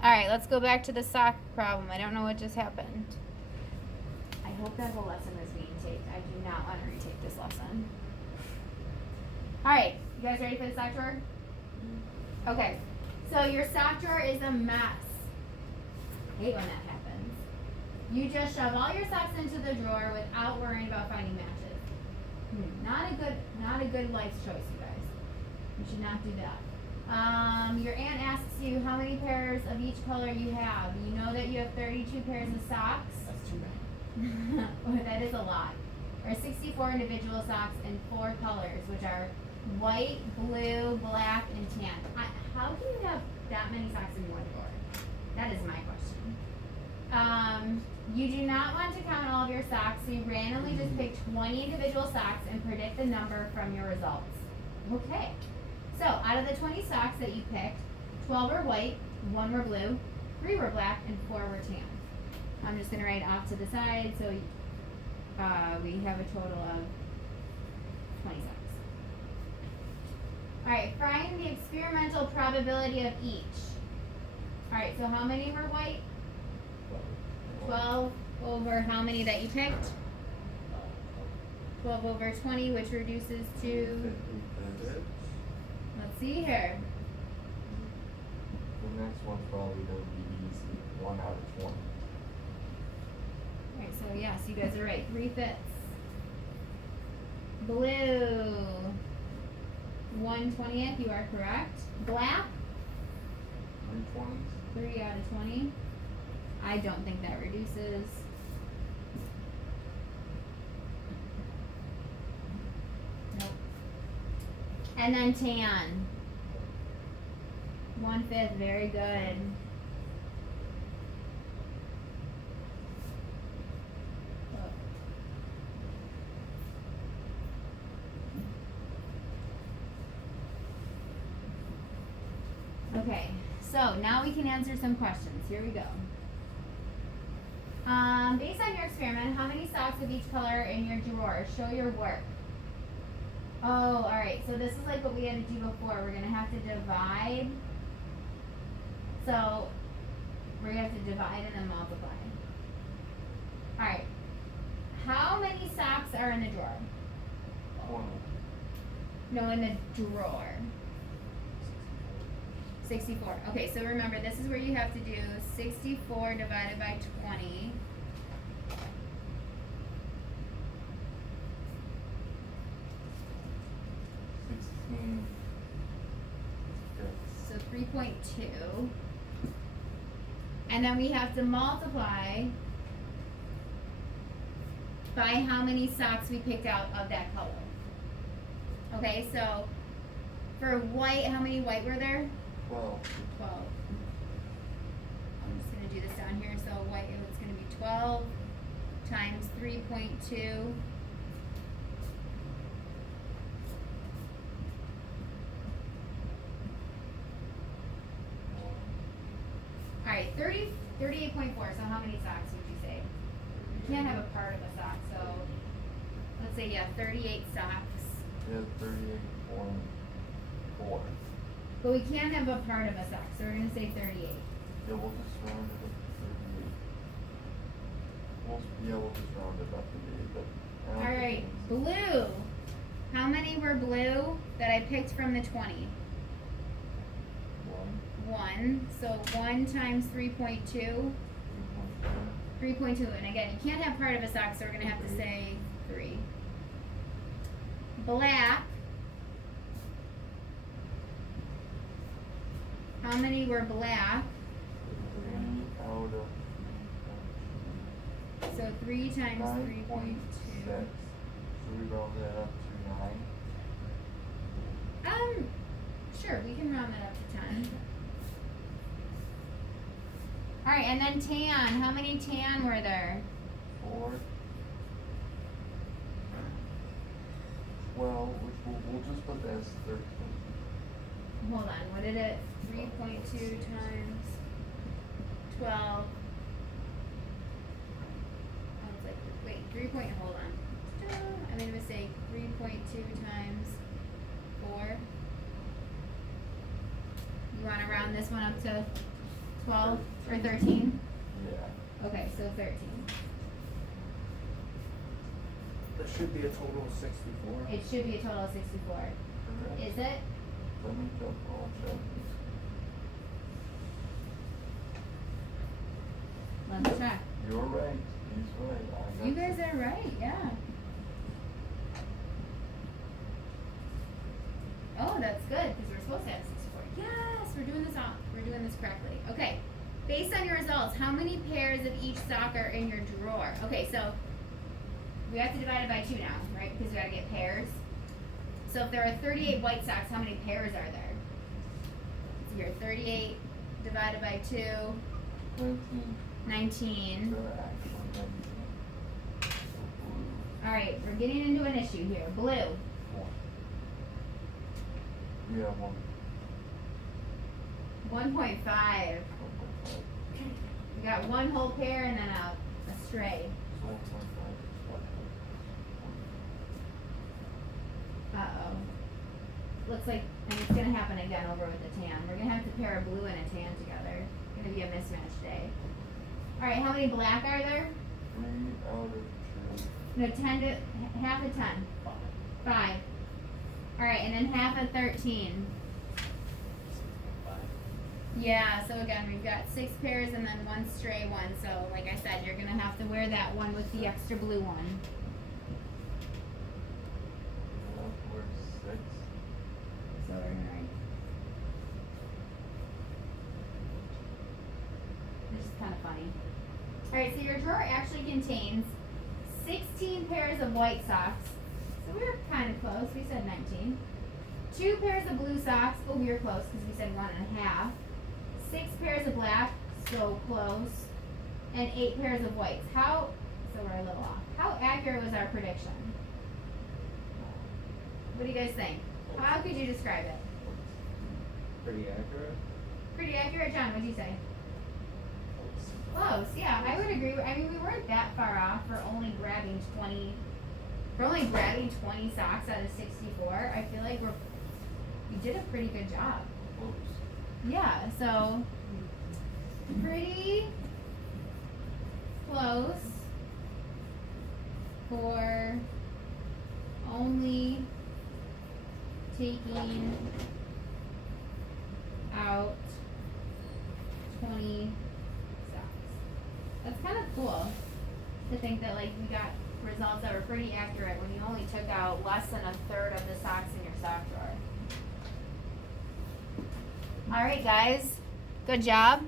All right, let's go back to the sock problem. I don't know what just happened. I hope that whole lesson was being taped. I do not want to retake this lesson. All right, you guys ready for the sock drawer? Okay, so your sock drawer is a mess. I hate when that happens. You just shove all your socks into the drawer without worrying about finding matches. Not a good life choice, you guys. You should not do that. Your aunt asks you how many pairs of each color you have. You know that you have 32 pairs of socks. That's too bad. Well, that is a lot. Or 64 individual socks in 4 colors, which are white, blue, black, and tan. How can you have that many socks in one drawer? That is my question. You do not want to count all of your socks, so you randomly just pick 20 individual socks and predict the number from your results. Okay. So, out of the 20 socks that you picked, 12 were white, 1 were blue, 3 were black, and 4 were tan. I'm just going to write off to the side, so we have a total of 20 socks. Alright, find the experimental probability of each. Alright, so how many were white? 12 over how many that you picked? 12 over 20, which reduces to, let's see here. The next one's probably going to be easy. 1 out of 20. Alright, so yes, you guys are right. 3/5. Blue. 1/20th, you are correct. Black. 3 20s. 3 out of 20. I don't think that reduces. Nope. And then tan. 1/5, very good. Okay, so now we can answer some questions. Here we go. Based on your experiment, how many socks of each color in your drawer? Show your work. Oh, alright, so this is like what we had to do before. We're going to have to divide. So, we're going to have to divide and then multiply. Alright, how many socks are in the drawer? 20. No, in the drawer. 64. Okay, so remember, this is where you have to do 64 divided by 20. So 3.2. And then we have to multiply by how many socks we picked out of that color. Okay, so for white, how many white were there? 12. 12. I'm just going to do this down here. So white, it's going to be 12 times 3.2. All right, 38.4. So how many socks would you say? You can't have a part of a sock. So let's say, yeah, 38 socks. Yeah, 38.4. But we can't have a part of a sock. So we're going to say 38. Yeah, we'll just round it up to 38. We'll just round it up to 8. But All right, blue. How many were blue that I picked from the 20? 1. So 1 times 3.2. 3.2. And again, you can't have part of a sock, so we're going to have to say 3. Black. How many were black? 3 out of So 3 times 3.2. 9.6. Should we round that up to 9? Sure, we can round that up to 10. Alright, and then tan. How many tan were there? 4. 12, which we'll just put that as 13. Hold on, what did it? 3.2 times 12. I was like, wait, hold on. I made a mistake. 3.2 times 4. You want to round this one up to 12 or 13? Yeah. Okay, so 13. There should be a total of 64. It should be a total of 64. Correct. Is it? Let me double check. Let's check. You're right, he's right. I got You guys are right, yeah. Oh, that's good, because we're supposed to have 64. Yes, we're doing this correctly. Okay, based on your results, how many pairs of each sock are in your drawer? Okay, so we have to divide it by 2 now, right? Because we gotta get pairs. So if there are 38 white socks, how many pairs are there? So here, 38 divided by 2, 19. 19. They're actually 19. So blue. Alright, we're getting into an issue here. Blue. 1. Yeah, 1. 1.5. 1.5. We got one whole pair and then a stray. So 1.5 is what? Uh-oh. Looks like, and it's gonna happen again over with the tan. We're gonna have to pair a blue and a tan together. It's gonna be a mismatch day. Alright, how many black are there? 3 out of 2. No, 10 to, half of 10. 5. Alright, and then half of 13. 5. Yeah, so again, we've got 6 pairs and then 1 stray one. So, like I said, you're gonna have to wear that one with the extra blue one. We're 6. So we're gonna write. Which is kind of funny. Alright, so your drawer actually contains 16 pairs of white socks. So we were kind of close. We said 19. 2 pairs of blue socks. Oh, we were close because we said 1.5. 6 pairs of black. So close. And 8 pairs of whites. So we're a little off. How accurate was our prediction? What do you guys think? How could you describe it? Pretty accurate. Pretty accurate, John. What'd you say? Close, yeah, I would agree. I mean, we weren't that far off for only grabbing 20. For only grabbing 20 socks out of 64. I feel like we did a pretty good job. Close. Yeah, so pretty close for only taking out 20 socks. That's kind of cool to think that like we got results that were pretty accurate when you only took out less than a third of the socks in your sock drawer. All right, guys, good job.